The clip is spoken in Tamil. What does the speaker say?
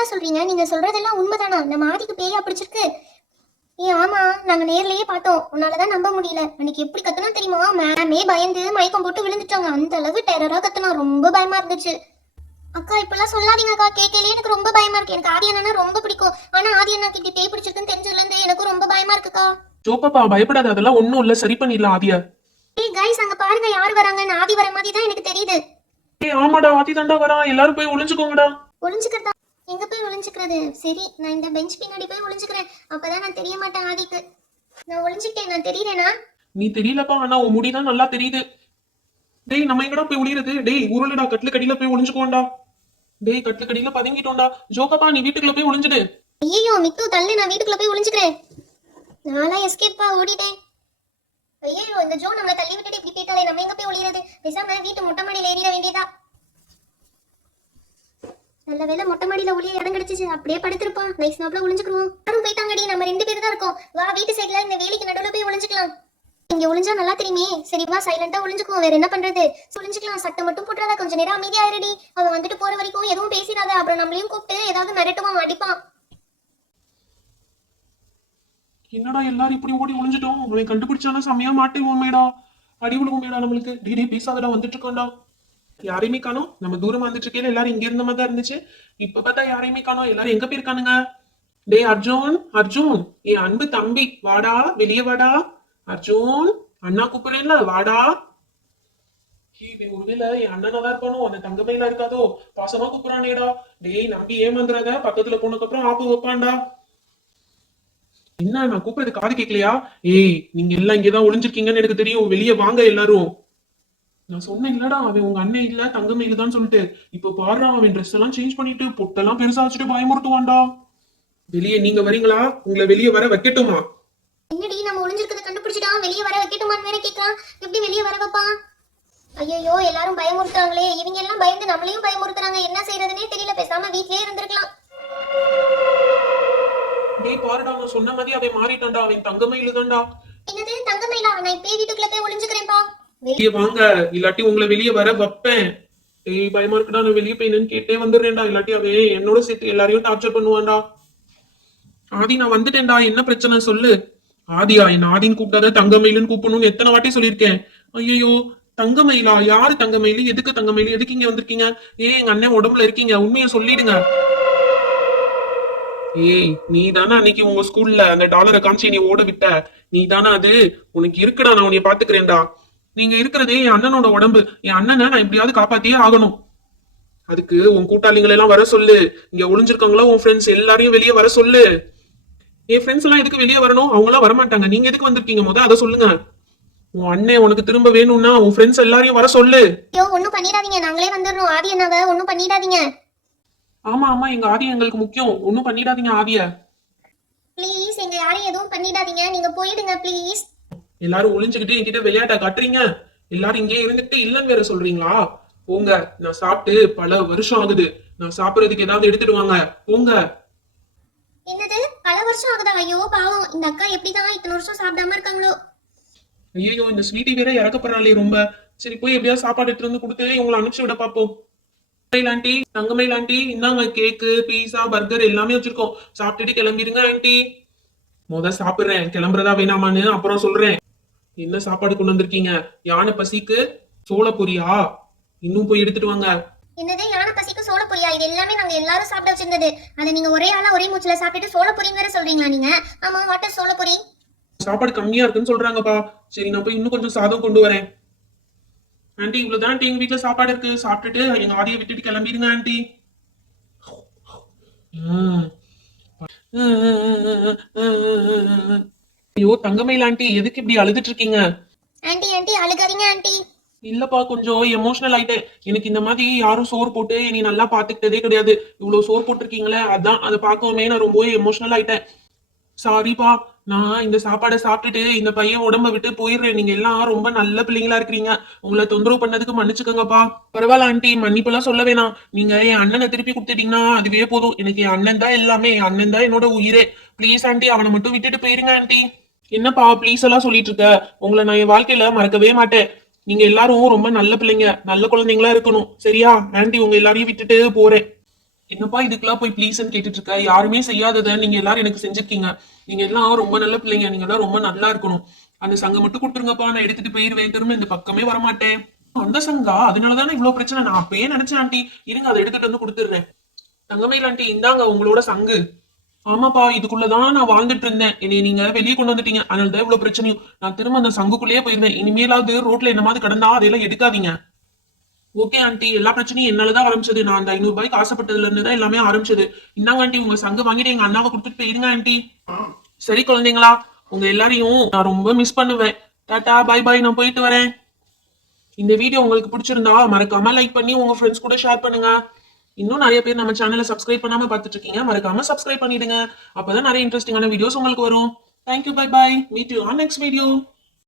என்னடா சொல்றீங்க? நீங்க சொல்றதெல்லாம் உண்மைதானா? நம்ம ஆதிக்கு பேயா பிடிச்சிருக்கு? ஆமா, நாங்க நேர்லயே பார்த்தோம். உன்னாலதான் நம்ப முடியல. அன்னைக்கு எப்படி கத்துனா தெரியுமா? மேமே பயந்து மயக்கம் போட்டு விழுந்துட்டாங்க. அந்த அளவு டெரரா கத்துனா, ரொம்ப பயமா இருந்துச்சு. அக்கா இப்பெல்லாம் சொல்லாதீங்க அக்கா, கேட்கலையே எனக்கு ரொம்ப பயமா இருக்கு. எனக்கு ஆதி அண்ணா ரொம்ப பிடிக்கும். ஆனா ஆதி அண்ணாக்கு இப்படி பேய் பிடிச்சிருக்குன்னு தெரிஞ்சதுல இருந்து எனக்கும் ரொம்ப பயமா இருக்குக்கா. ஜோபாப்பா பயப்படாத, அதெல்லாம் ஒண்ணும் இல்ல, சரி பண்ணிடலாம் ஆதியா. ஏய் கைஸ், அங்க பாருங்க யார் வராங்கன்னு. ஆதி வர மாதிரி தான் எனக்கு தெரியுது. ஏய் ஆமாடா, ஆதி தாண்டா வரான், எல்லாரும் போய் ஒளிஞ்சுக்கோங்கடா. ஒளிஞ்சுக்கிறதா? எங்க போய் ஒளிஞ்சுக்கிறது? சரி, நான் இந்த பெஞ்ச் பின்னாடி போய் ஒளிஞ்சுக்கிறேன். அப்பதான் நான் தெரிய மாட்டேன் ஆதிக்கு. நான் ஒளிஞ்சுக்கிட்டேன், நான் தெரியறேனா? நீ தெரியலப்பா, ஆனா உன் முடிதான் நல்லா தெரியுது. டேய் நம்ம எங்கடா போய் ஒளியறது? டேய் உருளுடா, கட்டில கடியில போய் ஒளிஞ்சுக்கோண்டா. டேய் கட்டில கடியில பதுங்கிட்டோம்டா. ஜோகாப்பா நீ வீட்டுக்குள்ள போய் ஒளிஞ்சுடு. ஐயோ மித்து தள்ளு, நான் வீட்டுக்குள்ள போய் ஒளிஞ்சுக்கிறேன். நானா எஸ்கேப்பா ஓடிட்டேன். ஐயோ இந்த ஜோ நம்மள தள்ளி விட்டுட்டு இப்படி போயிட்டாலே, நம்ம எங்க போய் ஒளியறது? பேசாம வீட்டு மொட்டை மாடியில ஏறிட வேண்டியதா. நல்ல வேளை மொட்டை மாடியில ஒளிய இடம் கிடைச்சிச்சு. அப்படியே படுத்திருப்போம், நைஸ் நாப்ல ஒளிஞ்சுக்குவோம். யாரும் போயிட்டாங்கடி, நம்ம 2 பேர் தான் இருக்கோம். வா வீட்டு சைடுல இந்த வேலிக்கு நடுவுல போய் ஒளிஞ்சுக்கலாம். இங்க ஒளிஞ்சா நல்லா தெரியுமே. சரி வா, சைலண்டா ஒளிஞ்சுக்குவோம். வேற என்ன பண்றது? ஒளிஞ்சுக்கலாம். சட்டை மட்டும் போட்டுறாத, கொஞ்ச நேரம் அமைதியா இருடி. அவன் வந்துட்டு போற வரைக்கும் எதுவும் பேசிடாத. அப்புறம் நம்மளையும் கூப்பிட்டு ஏதாவது மிரட்டுவான், அடிப்பான். என்னடா எல்லாரும் இப்படி ஓடி ஒளிஞ்சிட்டோம்? அவன் கண்டுபிடிச்சானா செம்மையா மாட்டேன் அடி விழுவுமேடா நம்மளுக்கு. டே பேசாதடா, வந்துட்டு இருக்கோம்டா. யாரையுமே காணோம். நம்ம தூரமா வந்துட்டு இருக்கேன், எல்லாரும் இங்க இருந்த மாதிரி தான் இருந்துச்சு. இப்ப பார்த்தா யாரையுமே காணோம். எல்லாரும் எங்க போயிருக்கானுங்க? டேய் அர்ஜுன், அர்ஜுன் என் அன்பு தம்பி, வாடா வெளியே வாடா. அர்ஜுன் அண்ணா கூப்பிடுறேன்ல, வாடா. ஒருவேளை என் அண்ணனா தான் இருப்பானோ, அந்த தங்கமையில இருக்காதோ, பாசமா கூப்பிடுறானேடா. டேய் நம்பி ஏமாந்துறாத, பக்கத்துல போனதுக்கு அப்புறம் ஆப்பு வைப்பான்டா. என்ன நான் கூப்பிடுறது காது கேட்கலையா? ஏய் நீங்க எல்லாம் இங்கதான் ஒளிஞ்சிருக்கீங்கன்னு எனக்கு தெரியும், வெளியே வாங்க எல்லாரும். நான் சொன்னேன் இல்லடா, அவன் உங்க அண்ணன் இல்ல தங்கமயில தான் சொல்லிட்டு. இப்ப பாடுறா, அவன் ட்ரெஸ் எல்லாம் சேஞ்ச் பண்ணிட்டு பொட்டெல்லாம் பெருசா வச்சுட்டு பயமுறுத்துவான்டா. வெளியே நீங்க வரீங்களா? உங்களை வெளியே வர வைக்கட்டுமா? என்னடி நம்ம ஒளிஞ்சிருக்கிறத கண்டுபிடிச்சிட்டான், வெளியே வர வைக்கட்டுமான்னு வேற கேட்கறான். எப்படி வெளியே வர வைப்பான்? ஐயோ எல்லாரும் பயமுறுத்துறாங்களே. இவங்க எல்லாம் பயந்து நம்மளையும் பயமுறுத்துறாங்க. என்ன செய்யறதுனே தெரியல. பேசாம வீட்லயே இருந்திருக்கலாம். டேய் பாருடா, நான் சொன்ன மாதிரி அவன் மாறிட்டான்டா, அவன் தங்கமயில தான்டா. என்னது தங்கமயிலா? நான் இப்பே வீட்டுக்குள்ள போய் ஒளிஞ்சுக்கிறேன்பா. வெளியே வாங்க, இல்லாட்டி உங்களை வெளியே வர வைப்பேன். டேய் பயமா இருக்குடா, நான் வெளியே போய் என்னன்னு கேட்டே வந்துடுறேன்டா, இல்லாட்டி அவன் என்னோட சேர்த்து எல்லாரையும் டார்ச்சர் பண்ணுவான்டா. ஆதி நான் வந்துட்டேன்டா, என்ன பிரச்சனை சொல்லு. ஆதியா, என் ஆதின்னு கூப்பிட்டாத தங்கமயிலுன்னு கூப்பிடணும்னு எத்தனை வாட்டி சொல்லியிருக்கேன். ஐயோ தங்கமயிலா? யாரு தங்கமயிலு? எதுக்கு தங்கமயிலு? எதுக்கு இங்க வந்திருக்கீங்க? எங்க அண்ணன் உடம்புல இருக்கீங்க, உண்மையை சொல்லிடுங்க. ஏய் நீ தானே அன்னைக்கு உங்க ஸ்கூல்ல அந்த டாலரை காமிச்சு நீ ஓட விட்ட? நீ தானே அது? உனக்கு இருக்குடா, நான் உன்னை பாத்துக்கிறேன்டா. நீங்க இருக்கிறதே என் அண்ணனோட உடம்பு. என் அண்ணனை நான் எப்படியாவது காப்பாத்தியே ஆகணும். அதுக்கு உன் கூட்டாளிகளை எல்லாம் வர சொல்லு. இங்க ஒளிஞ்சிருக்காங்களா உன் ஃப்ரெண்ட்ஸ் எல்லாரையும் வெளியே வர சொல்லு. என் ஃப்ரெண்ட்ஸ் எல்லாம் எதுக்கு வெளியே வரணும்? அவங்க எல்லாம் வரமாட்டாங்க. நீங்க எதுக்கு வந்திருக்கீங்க முத அதை சொல்லுங்க. உன் அண்ணன் உனக்கு திரும்ப வேணும்னா உன் ஃப்ரெண்ட்ஸ் எல்லாரையும் வர சொல்லு. ஐயோ ஒண்ணும் பண்ணிடாதீங்க, நாங்களே வந்துடுறோம். ஆதி அண்ணாவை ஒண்ணும் பண்ணிடாதீங்க. ஆமா ஆமா, எங்க ஆதியா எங்களுக்கு முக்கியம். ஒன்னும் பண்ணிடாதீங்க ஆதிய. ப்ளீஸ் எங்க யாரையும் எதுவும் பண்ணிடாதீங்க. நீங்க போயிடுங்க ப்ளீஸ். எல்லாரும் ஒளிஞ்சுக்கிட்டு என்கிட்ட விளையாட்டா காட்டுறீங்க. எல்லாரும் இங்கே இருந்துட்டு இல்லன்னு வேற சொல்றீங்களா? போங்க, நான் சாப்பிட்டு பல வருஷம் ஆகுது. நான் சாப்பிடறதுக்கு ஏதாவது எடுத்துட்டு வாங்க, போங்க. என்னது பல வருஷம் ஆகுதா? ஐயோ பாவம், இந்த அக்கா எப்படிதான் இத்தனை வருஷம் சாப்பிடாம இருக்காங்களோ. ஐயோ இந்த ஸ்வீட்டி வேற இறக்கப்படுறாளே ரொம்ப. சரி போய் எப்படியாவது சாப்பாடு எடுத்துட்டு வந்து கொடுத்து உங்களை அனுப்பிச்சு விட பாப்போம். ஆண்டி, தங்கமயில் ஆண்டி, இந்தாங்க கேக்கு பீஸா பர்கர் எல்லாமே வச்சிருக்கோம். சாப்பிட்டுட்டு கிளம்பிடுங்க ஆண்டி. சாப்பிடுறேன், கிளம்புறதா வேணாமான்னு அப்புறம் சொல்றேன். என்ன சாப்பாடு கொண்டு வந்திருக்கீங்க? யானை பசிக்கு சோள பொரியா? இன்னும் போய் எடுத்துட்டு வாங்க. என்னது யானை பசிக்கு சோள பொரியா? இது எல்லாமே நாங்க எல்லாரும் சாப்பிட வச்சிருந்தது. அதை நீங்க ஒரே ஆளா ஒரே மூச்சுல சாப்பிட்டுட்டு சோள பொரின்னு வேற சொல்றீங்களா நீங்க? ஆமா, வாட் இஸ் சோள பொரி? சாப்பாடு கம்மியா இருக்குன்னு சொல்றாங்கப்பா. சரி நான் போய் இன்னும் கொஞ்சம் சாதம் கொண்டு வரேன். ஆண்டி இவ்வளவுதான் ஆண்டி, எங்க வீட்டுல சாப்பாடு இருக்கு. சாப்பிட்டுட்டு எங்க ஆதியை விட்டுட்டு கிளம்பிடுங்க ஆண்டி. ஐயோ தங்கமயில் ஆண்டி, எதுக்கு இப்படி அழுதுட்டு இருக்கீங்க? ஆண்டி ஆண்டி அழுகாதீங்க ஆண்டி. இல்லப்பா, கொஞ்சம் எமோஷனல் ஆயிட்டேன். எனக்கு இந்த மாதிரி யாரும் சோறு போட்டு நீ நல்லா பாத்துக்கிட்டதே கிடையாது. இவ்வளவு சோறு போட்டிருக்கீங்களே, அதான் அதை பார்க்கவுமே நான் ரொம்பவே எமோஷனல் ஆயிட்டேன். சாரிப்பா, நான் இந்த சாப்பாடை சாப்பிட்டுட்டு இந்த பையன் உடம்ப விட்டு போயிடுறேன். நீங்க எல்லாம் ரொம்ப நல்ல பிள்ளைங்களா இருக்கிறீங்க. உங்களை தொந்தரவு பண்ணதுக்கு மன்னிச்சுக்கோங்கப்பா. பரவாயில்ல ஆண்டி, மன்னிப்பெல்லாம் சொல்ல வேணாம். நீங்க என் அண்ணனை திருப்பி கொடுத்துட்டீங்கன்னா அதுவே போதும். எனக்கு என் அண்ணன் தான் எல்லாமே. என் அண்ணன் தான் என்னோட உயிரே. ப்ளீஸ் ஆண்டி, அவனை மட்டும் விட்டுட்டு போயிருங்க ஆண்டி. என்னப்பா ப்ளீஸ் எல்லாம் சொல்லிட்டு இருக்க? உங்களை நான் என் வாழ்க்கையில மறக்கவே மாட்டேன். நீங்க எல்லாரும் ரொம்ப நல்ல பிள்ளைங்க, நல்ல குழந்தைங்களா இருக்கணும். சரியா ஆண்டி? உங்க எல்லாரையும் விட்டுட்டு போறேன். என்னப்பா இதுக்கெல்லாம் போய் ப்ளீஸ்ன்னு கேட்டுட்டு இருக்க? யாருமே செய்யாததை நீங்க எல்லாரும் எனக்கு செஞ்சிருக்கீங்க. நீங்க எல்லாம் ரொம்ப நல்ல பிள்ளைங்க. நீங்க எல்லாம் ரொம்ப நல்லா இருக்கணும். அந்த சங்கம் மட்டும் கொடுத்துருங்கப்பா, நான் எடுத்துட்டு போயிருவேன். திரும்ப இந்த பக்கமே வரமாட்டேன். அந்த சங்கா? அதனாலதானே இவ்வளவு பிரச்சனை. நான் அப்பயே நினைச்சேன் ஆண்டி. இருங்க, அதை எடுத்துட்டு வந்து கொடுத்துடுறேன். தங்கமயில் ஆண்டி, இந்தாங்க உங்களோட சங்கு. ஆமாப்பா, இதுக்குள்ளதான் நான் வாழ்ந்துட்டு இருந்தேன். என்னை நீங்க வெளியே கொண்டு வந்துட்டீங்க. அதனாலதான் இவ்வளவு பிரச்சனையும். நான் திரும்ப அந்த சங்குக்குள்ளேயே போயிருந்தேன். இனிமேலாவது ரோட்ல என்னமாவது கடந்தா அதையெல்லாம் எடுக்காதீங்க. ஓகே ஆண்டி, எல்லா பிரச்சனையும் என்னாலதான் ஆரம்பிச்சது. நான் அந்த 500 ரூபாய்க்கு ஆசைப்பட்டதுல இருந்து தான் எல்லாமே ஆரம்பிச்சது. இந்தாங்க ஆண்டி, உங்க சங்கு வாங்கிட்டு எங்க அண்ணாவை கொடுத்துட்டு போயிருங்க ஆண்டி. சரி குழந்தைங்களா, உங்க எல்லாரையும் நான் ரொம்ப மிஸ் பண்ணுவேன். டாடா, பை பாய், நான் போயிட்டு வரேன். இந்த வீடியோ உங்களுக்கு பிடிச்சிருந்தா மறக்காம லைக் பண்ணி உங்க ஃப்ரெண்ட்ஸ் கூட ஷேர் பண்ணுங்க. இன்னும் நிறைய பேர் நம்ம சேனலை சப்ஸ்கிரைப் பண்ணாம பார்த்துட்டு இருக்கீங்க. மறக்காம சப்ஸ்கிரைப் பண்ணிடுங்க. அப்பதான் நிறைய இன்ட்ரெஸ்டிங்கான வீடியோஸ் உங்களுக்கு வரும். Thank you, bye bye. Meet you on next video.